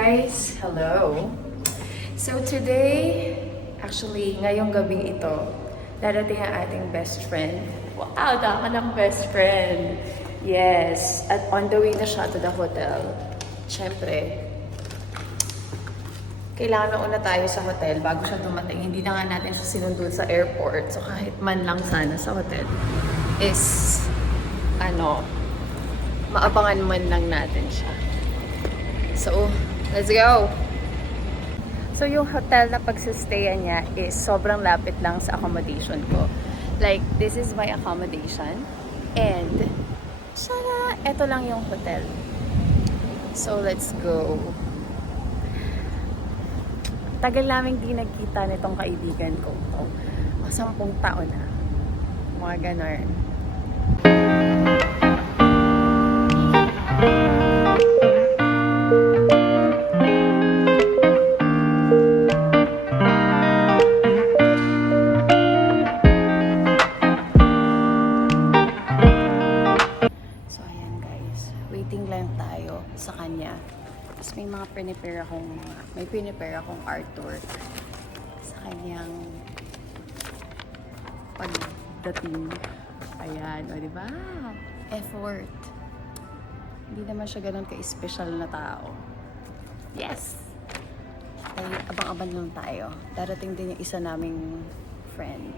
guys! Hello! So today, actually, ngayong gabing ito, darating ang ating best friend. Wow, daka ng best friend! Yes! At on the way na siya to the hotel. Siyempre, kailangan mauna tayo sa hotel bago siya dumating. Hindi na nga natin siya sinundo sa airport. So kahit man lang sana sa hotel is, maabangan man lang natin siya. So, let's go! So, yung hotel na pagsustayan niya is sobrang lapit lang sa accommodation ko. Like, this is my accommodation. And, sana, eto lang yung hotel. So, let's go. Tagal namin di nagkita nitong kaibigan ko. 10 taon na. Mga ganon. Sa kanya. Tapos may mga pinipare akong artwork sa kanyang pagdating. Ayan, o diba? Effort. Hindi naman siya ganun ka-special na tao. Yes! Ay, abang-abang lang tayo. Darating din yung isa naming friend.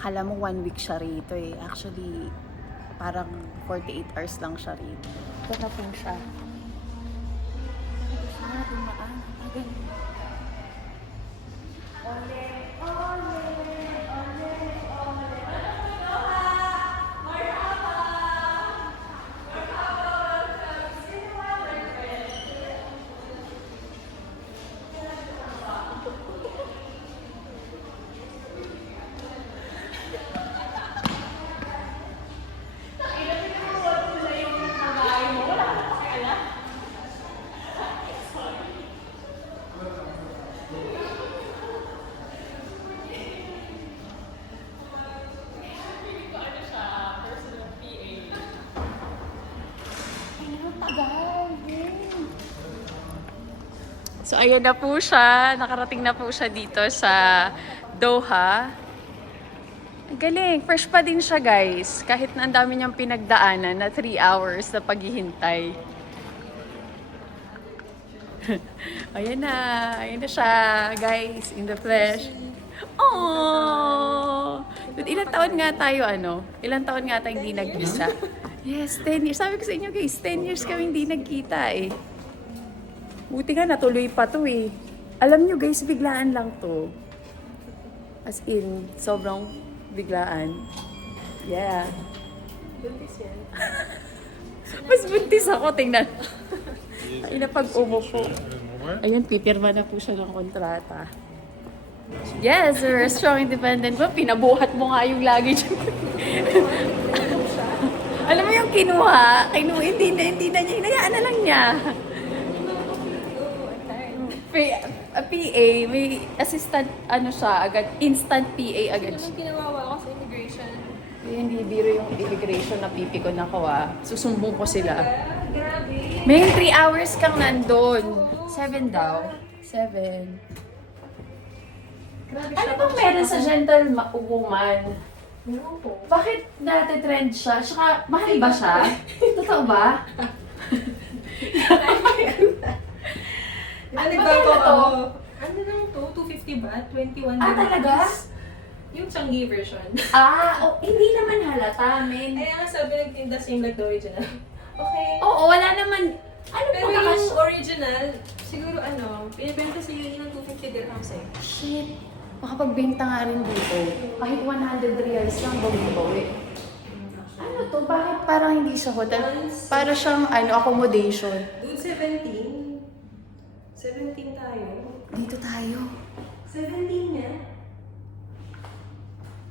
Akala mo 1 week siya rito eh. Actually, parang 48 hours lang siya rito. Ito na po siya. Dumaan. Ole, ole, ole, ole. So, ayun na po siya. Nakarating na po siya dito sa Doha. Ang galing. Fresh pa din siya, guys. Kahit na ang dami niyang pinagdaanan na 3 hours na paghihintay. Ayan na. Ayan na siya, guys. In the flesh. Aww! Ilang taon nga tayo, Ilang taon nga tayo hindi nagkita? Yes, 10 years. Sabi ko sa inyo, guys, 10 years kami hindi nagkita eh. Buti nga, natuloy pa to eh. Alam nyo guys, biglaan lang to. As in, sobrang biglaan. Yeah. Buntis yan. Mas buntis ako, tingnan. Ay, napag-ubo po. Ayan, pipirma na po siya ng kontrata. Yes, we're a strong independent. Pinabuhat mo nga yung luggage. Alam mo yung kinuha, hindi na niya, hinayaan na lang niya. PA, may assistant, siya, agad, instant PA agad. Naman ginawawa ako sa immigration. Hindi biro yung immigration na pipi ko na susumbong ko sila. Grabe. May 3 hours kang nandun. 7 daw. 7. Grabe Ano bang meron sa gentle woman? Meron po. Bakit natitrend siya? Tsaka, mahal ba siya? Totoo ba? Nagbago ako. Ano lang to? 250 ba? 21 talaga? Yung Changi version. Hindi naman halata, men. Kaya nga sabi nagtinda same like the original. Okay. Oo, wala naman. Pero yung original, siguro pinibenta sa yun ng 250 dirhams eh. Shit. Makapagbenta nga rin dito. Kahit 100 reals lang bawi-bawi. Ano to? Bakit parang hindi siya hotel? Para siyang accommodation. Dude, 17 tayo. Dito tayo. 17 niya?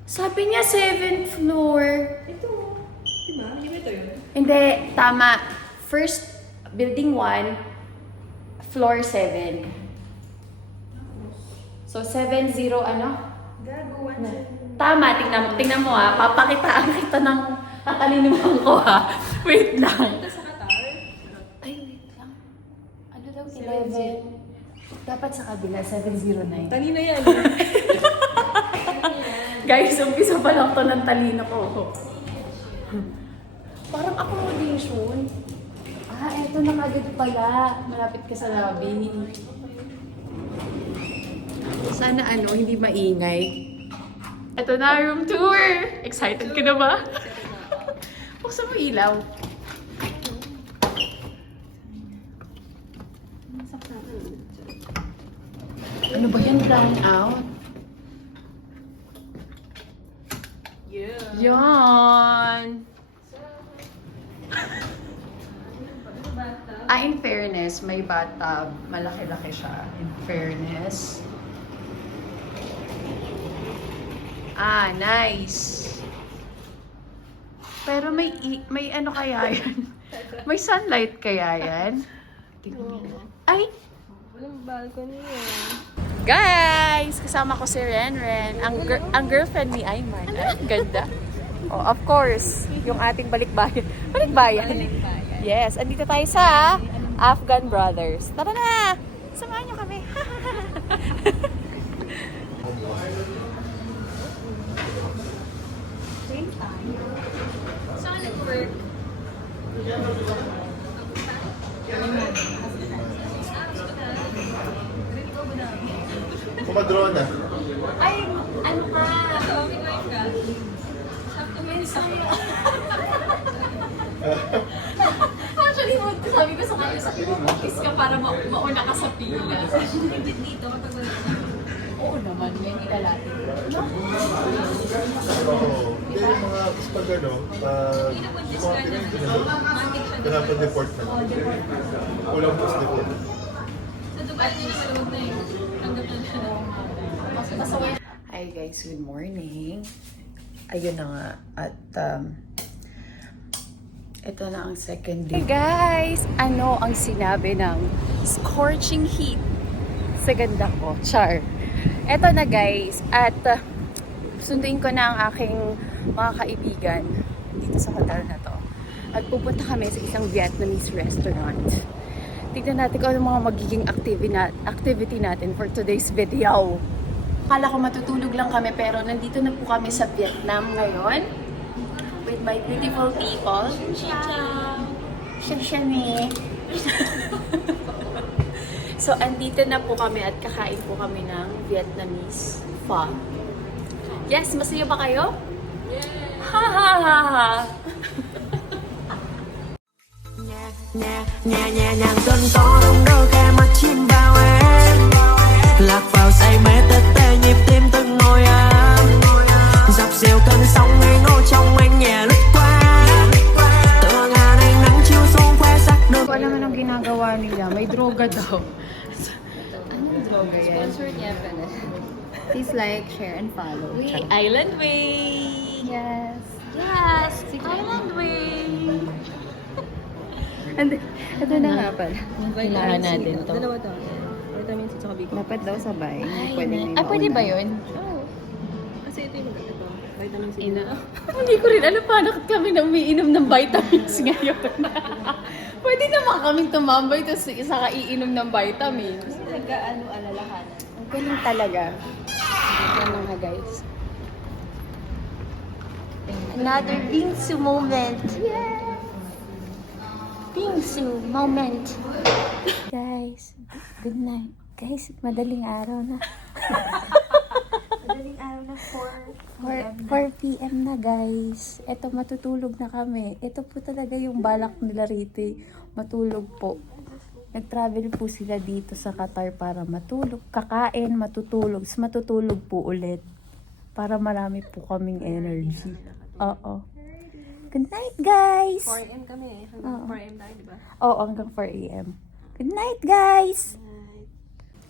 Sabi niya 7th floor. Ito. Diba? Hindi ba ito yun? Hindi, tama. First, building 1, floor 7. So, 70 Gago, 1. Tama, tingnan mo papakitaan kita ng kataliniman ko Wait lang. Ito sa Qatar. Ay, wait. Dapat sa kabila, 709. Kanina yan. Guys, umpisa pa lang to ng talino ko. Parang accommodation. Ah, eto na agad pala. Malapit ka sa lobby. Sana hindi maingay. Eto na, room tour! Excited ka na ba? Buksan mo ilaw. Ano ba yan? Brown out? Yeah. Yan! In fairness, may bathtub. Malaki-laki siya. In fairness. Nice. Pero may ano kaya yan? May sunlight kaya yan? Ay! Walang balcony yan. Guys! Kasama ko si Renren. Ang girlfriend ni Ayman. Ay, ganda. Oh, of course, yung ating balikbayan. Balikbayan. Yes, andito tayo sa Afghan Brothers. Tara na! Samahan niyo kami. Saan nag-work? Kumadrona. Ay, ano ka? Midwife ka? Actually, sabi ko sa kanya, kiss ka para mauna ka sa pila. Dito kapag wala ka. Oo naman, may nilalati. Oo. Hindi yung mga pag ano, pag Pinapuntis yung ka mga na. pinag-deport. Matik siya. Pinapag-deport na. Kulang post deport. Sa Dubai din naman huwag na yun. Tanggap na siya. Hi guys, good morning. Ayun na nga. At ito na ang second day. Hey guys! Ano ang sinabi ng scorching heat sa ganda ko? Char. Ito na guys. At sunduin ko na ang aking mga kaibigan dito sa hotel na to. At pupunta kami sa isang Vietnamese restaurant. Tignan natin kung ano mga magiging activity natin for today's video. Akala ko matutulog lang kami pero nandito na po kami sa Vietnam ngayon with my beautiful people. Ciao! Shishani! So, andito na po kami at kakain po kami ng Vietnamese pho. Yes, masaya ba kayo? Yeah! Ha ha ha ha! Nhẹ nhẹ nhàng cơn gió đông đưa khe mắt chim bao em lạc vào say mê tê tê nhịp tim từng nỗi ám dọc dìu cơn sóng ngây ngô trong anh nhẹ lướt qua tựa ngàn ánh nắng chiếu xuống khoe sắc đường. Ko alam anong ginagawa nila. May droga daw. Anong droga yan? Sponsored niya pa na. Please like, share, and follow. Island Way! Yes. Yes! Island Way! And ito na nga pala. Kailangan natin to. Dalawa to. Vitamin C tsaka B. Dapat daw sabay. Pwede pwede ba yun? Oo. Kasi ito yung ito. Vitamin C. Hindi ko rin alam paano kami na umiinom ng vitamins ngayon. Pwede naman kaming tumambay tapos isa ka iinom ng vitamins. Alalahan. Ang galing talaga. Ano nga guys. Another Bingsu moment. Yeah! Bingsu moment. Guys, good night. Guys, madaling araw na. Madaling araw na 4 p.m. na guys. Eto, matutulog na kami. Ito po talaga yung balak nila rito. Matulog po. Nag-travel po sila dito sa Qatar para matulog. Kakain, matutulog. Matutulog po ulit. Para marami po kaming energy. Oo. Good night guys! 4 a.m. kami eh. Hanggang 4 a.m. tayo, di ba? Oo, hanggang 4 a.m. Good night guys!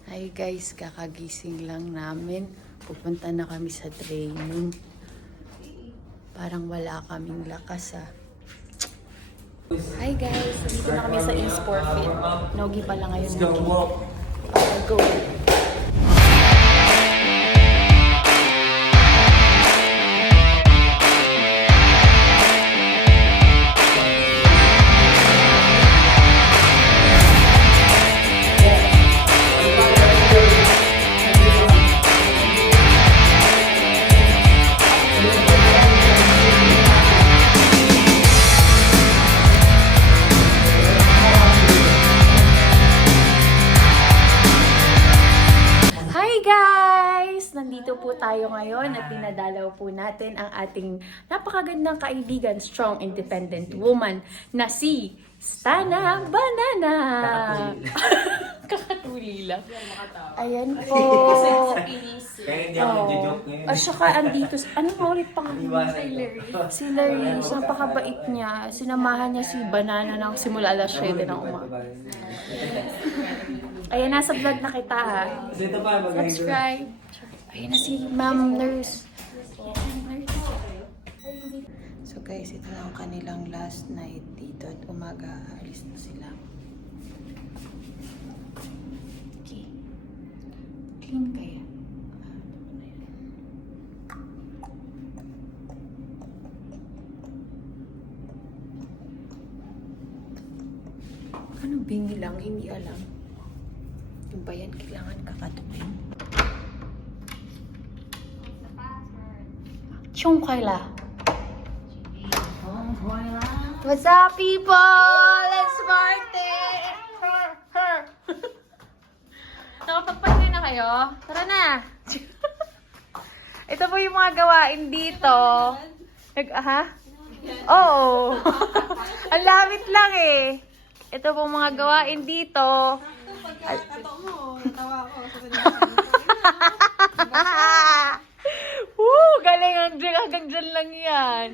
Hi guys, kakagising lang namin. Pupunta na kami sa training. Parang wala kaming lakas ah. Hi guys, dito na kami sa in-sport fit. Nogi pala ngayon. Go! tayo ngayon at pinadalaw po natin ang ating napakagandang kaibigan, strong, independent woman na si Stana Banana. Kakatuli lang. Ayan po. Kaya hindi ako nagjo-joke ngayon. At saka andito, ano nga ulit pangalan? Si Larry. Napakabait niya. Sinamahan niya si Banana ng simula alas 7 ng umaga. Ayan, nasa vlog na kita ha. Kasi ito pa, mag-hydro. Subscribe. Ayan na si Ma'am Nurse. So guys, ito na ang kanilang last night dito at umaga alis na sila. Okay. Clean kaya? Ano bingi lang? Hindi alam. Yung ba yan? Kailangan kakatupin. Chong kaila. What's up, people? Let's party! Nakapagpahinga na kayo? Tara na! Ito po yung mga gawain dito. Ha? Oo. Ang lamit lang eh. Ito po mga gawain dito. Pagkakato mo, natawa ko. Woo! Galing hanggang dyan lang yan.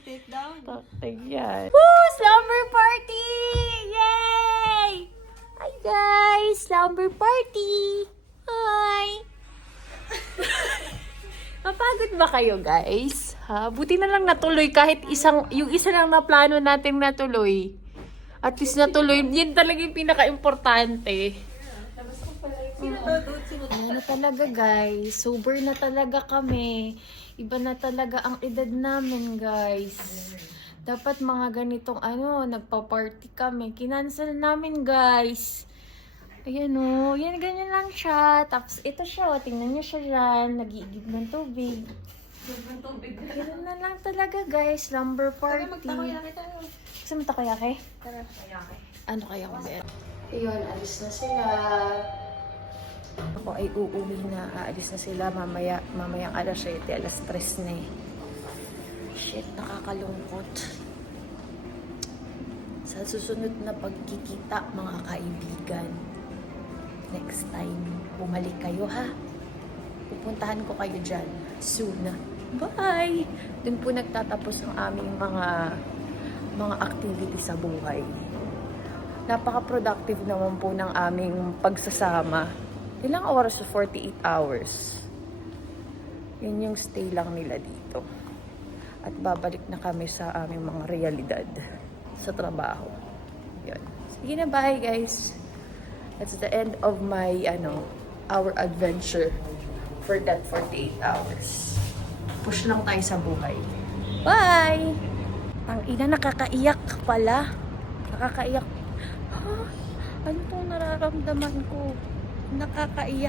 Take down. Taktig yan. Woo! Slumber party! Yay! Hi guys! Slumber party! Hi! Mapagod ba kayo guys? Ha? Buti na lang natuloy kahit yung isa lang na plano natin natuloy. At least natuloy. Yan talaga yung pinaka-importante. Ano na talaga guys, sober na talaga kami. Iba na talaga ang edad namin guys. Dapat mga ganitong nagpa-party kami. Kinancel namin guys. Ayan o, yan ganyan lang siya. Tapos ito siya, tingnan niyo siya dyan. Nag-iigib ng tubig. Ganun na lang talaga guys, slumber party. Magtakoyaki tayo. Gusto mo takoyaki? Tara, takoyaki. Ano kaya kung meron? Ayun, alis na sila. Ako ay uuwi na. Aalis na sila mamayang alas 7, alas 3 na eh. Shit, nakakalungkot. Sa susunod na pagkikita, mga kaibigan, next time, bumalik kayo ha. Pupuntahan ko kayo dyan soon. Bye! Doon po nagtatapos ang aming mga activity sa buhay. Napaka-productive naman po ng aming pagsasama. Ilang oras? 48 hours. Yun yung stay lang nila dito. At babalik na kami sa aming mga realidad sa trabaho. Yun. Sige na, bye guys. That's the end of my, our adventure for that 48 hours. Push lang tayo sa buhay. Bye! Ang ina, nakakaiyak pala. Nakakaiyak. Ha? Ano tong nararamdaman ko? Nakakaiyak.